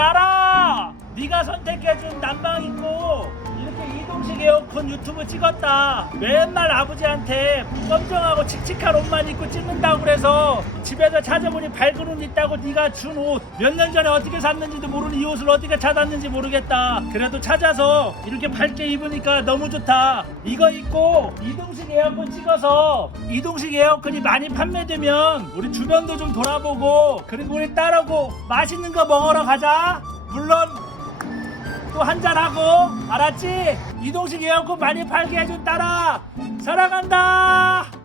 딸아, 네가 선택해준 난방 있고 이렇게 이동식 에어컨 유튜브 찍었다. 맨날 아버지한테 검정하고 칙칙한 옷만 입고 찍는다고 그래서 집에서 찾아보니 밝은 옷 있다고 네가 준 옷 몇 년 전에 어떻게 샀는지도 모르는 이 옷을 어떻게 찾았는지 모르겠다. 그래도 찾아서 이렇게 밝게 입으니까 너무 좋다. 이거 입고 이동식 에어컨 찍어서 이동식 에어컨이 많이 판매되면 우리 주변도 좀 돌아보고 그리고 우리 딸하고 맛있는 거 먹으러 가자. 물론 또 한잔하고 알았지? 이동식 에어컨 많이 팔게 해준 딸아 사랑한다.